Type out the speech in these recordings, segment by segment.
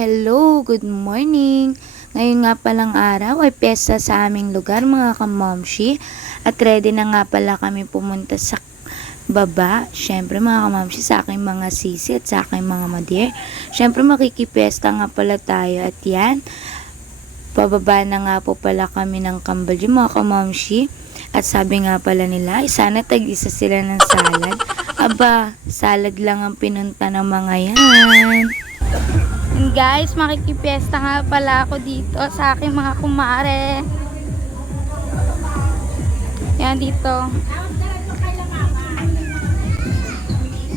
Hello, good morning. Ngayon nga palang araw ay piyesta sa aming lugar mga kamamshi. At ready na nga pala kami pumunta sa baba. Syempre mga kamamshi sa aking mga sisi at sa aking mga madir. Syempre makikipiyesta nga pala tayo at yan. Pababa na nga po pala kami ng Kambal yung mga kamamshi. At sabi nga pala nila, sana tag-isa sila ng salad. Aba, salad lang ang pinunta ng mga yan. And guys, makikipiesta nga pala ako dito sa aking mga kumare. Yan dito.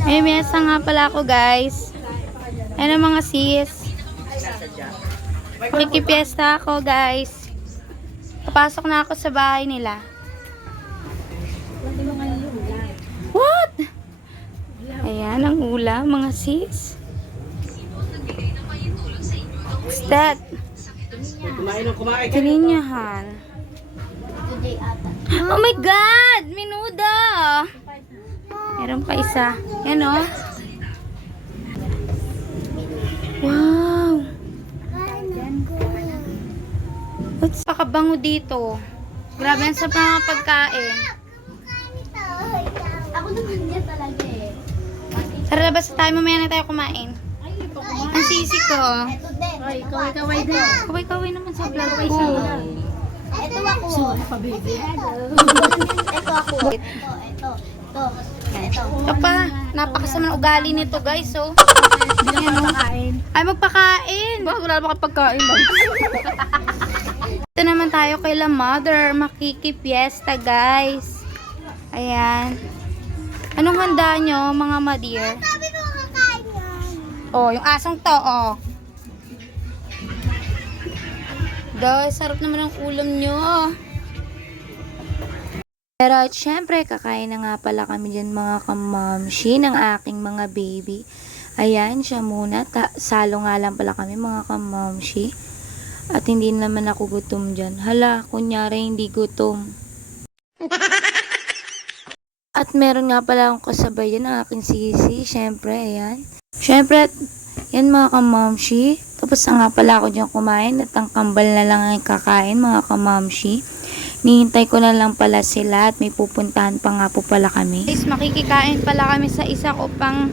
May mesa nga pala ako guys. Ayan ang mga sis. Makikipiesta ako guys. Papasok na ako sa bahay nila. What? Ayan ang ulam mga sis. What's that? Kininyahan. Oh my God! Minuda! Meron pa isa. Yan o. Wow! What's pakabango dito? Grabe yan sa mga pagkain. Ako naman niya talaga eh. Tara, labas tayo. Mamaya na tayo kumain. Ang sisi ko. Ito din. Ay, kaway-kaway din. Kaway-kaway naman sa vlog ko. Ito ako. Ito ako. Ito. Ito pa. Napakasama ng ugali nito guys. Oh. Ayan, oh. Ay, magpakain. Ba, wala naman kapagkain ba? Ito naman tayo kay La Mother. Makikipiesta guys. Ayan. Anong handa nyo mga madir? Sabi ko kakain yan. Oh, yung asong to, oh. Guys, sarap naman ang ulam nyo. Pero at syempre, kakain na nga pala kami dyan mga kamamshi ng aking mga baby. Ayan, siya muna. Salo nga lang pala kami mga kamamshi. At hindi naman ako gutom dyan. Hala, kunyari hindi gutom. At meron nga pala akong kasabay yan ng aking sisi. Syempre, ayan. Syempre, yan mga kamamshi. Tapos na nga pala ako dyan kumain. At ang kambal na lang ang kakain mga kamamshi. Nihintay ko na lang pala sila. At may pupuntahan pa nga po pala kami. Guys, makikikain pala kami sa isa ko pang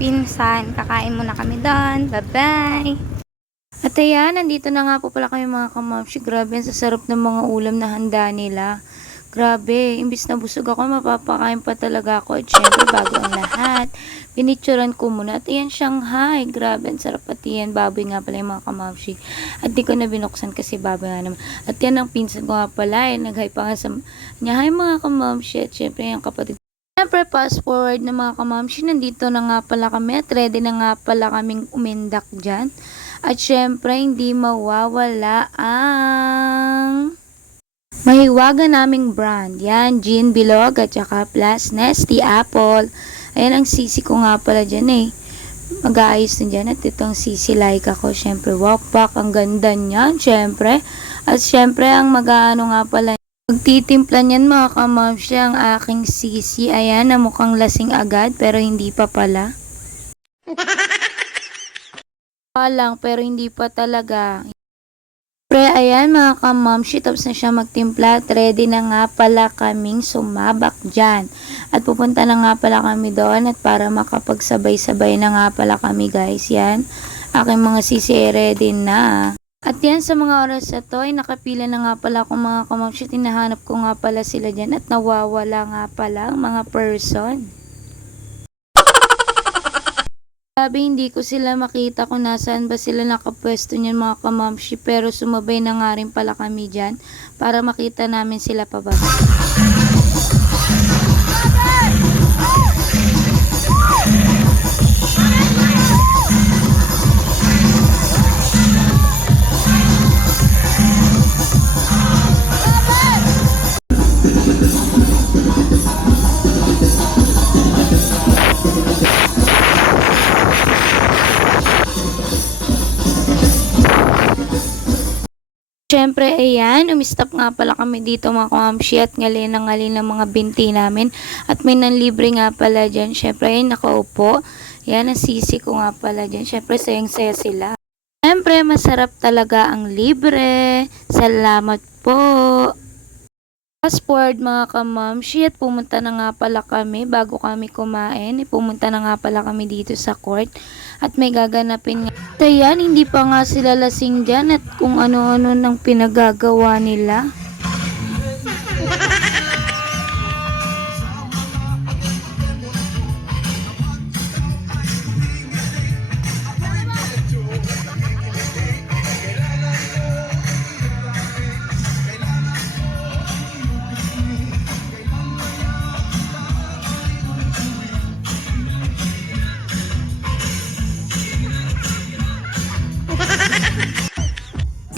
pinsan. Kakain muna kami doon. Bye-bye! At ayan, nandito na nga po pala kami mga kamamshi. Grabe, ang sasarap ng mga ulam na handa nila. Grabe, imbis na busog ako, mapapakain pa talaga ako. At syempre, bago ang lahat, pinicturan ko muna. At ayan, Shanghai. Grabe, ang sarap pati yan. Baboy nga pala yung mga kamamshi. At di ko na binuksan kasi baboy nga naman. At yan ang pinsan ko nga pala. Nag-hi pa nga sa niya. Hi mga kamamshi. At syempre, yung kapatid. Syempre, fast forward na mga kamamshi. Nandito na nga pala kami. At ready na nga pala kaming umindak dyan. At syempre, hindi mawawala ang mahiwaga naming brand. Yan, Gin Bilog at saka Plus Nesty Apple. Ayan ang sisi ko nga pala dyan eh. Mag-aayos din dyan. At itong sisi like ako. Syempre, wakpak. Ang ganda niyan. Syempre. At syempre, ang mag-aano nga pala. Magtitimpla niyan mga kamamshi ang aking sisi. Ayan, na mukhang lasing agad. Pero hindi pa pala. Lang, pero hindi pa talaga. Pre, ayan mga kamamshi, tapos na siya magtimpla at ready na nga pala kaming sumabak dyan. At pupunta na nga pala kami doon at para makapagsabay-sabay na nga pala kami guys. Yan, aking mga sisi ready na. At yan sa mga oras na to ay nakapila na nga pala akong mga kamamshi. Tinahanap ko nga pala sila dyan at nawawala nga pala ang mga person. Sabi hindi ko sila makita kung nasaan ba sila nakapwesto niyan mga kamamshi, pero sumabay na nga rin pala kami dyan para makita namin sila pababa. Siyempre, ayan, umistop nga pala kami dito mga kamamshi at ngali ng mga binti namin. At may nanlibre nga pala dyan. Siyempre, ayan, nakaupo. Yan, ang sisi ko nga pala dyan. Syempre, sayang-saya sila. Syempre, masarap talaga ang libre. Salamat po. Fast forward mga kamamshi at pumunta na nga pala kami bago kami kumain. Pumunta na nga pala kami dito sa court at may gaganapin nga. So yan, hindi pa nga sila lasing dyan at kung ano-ano nang pinagagawa nila.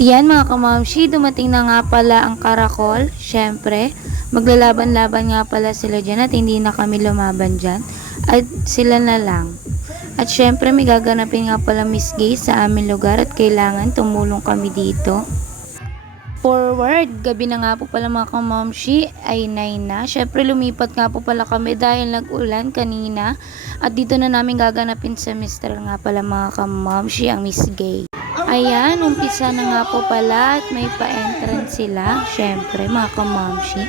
Yan mga kamamshi, dumating na nga pala ang karakol. Syempre, maglalaban-laban nga pala sila dyan at hindi na kami lumaban dyan. At sila na lang. At syempre, may gaganapin nga pala Miss Gay sa aming lugar at kailangan tumulong kami dito. Forward, gabi na nga po pala mga kamamshi, ay 9 na. Syempre, lumipat nga po pala kami dahil nag-ulan kanina. At dito na namin gaganapin sa Mr. nga pala mga kamamshi, ang Miss Gay. Ayan, umpisa na nga po pala at may pa-entrance sila. Syempre, mga kamamshi,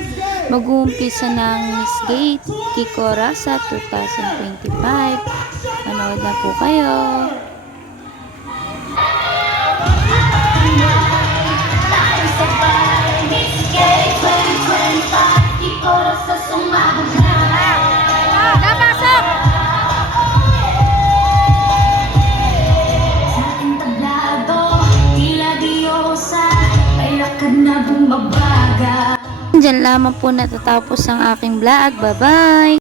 mag-uumpisa ng Miss Gay Kikora sa 2025. Manood na po kayo. Diyan lamang po natatapos ang aking vlog. Bye-bye!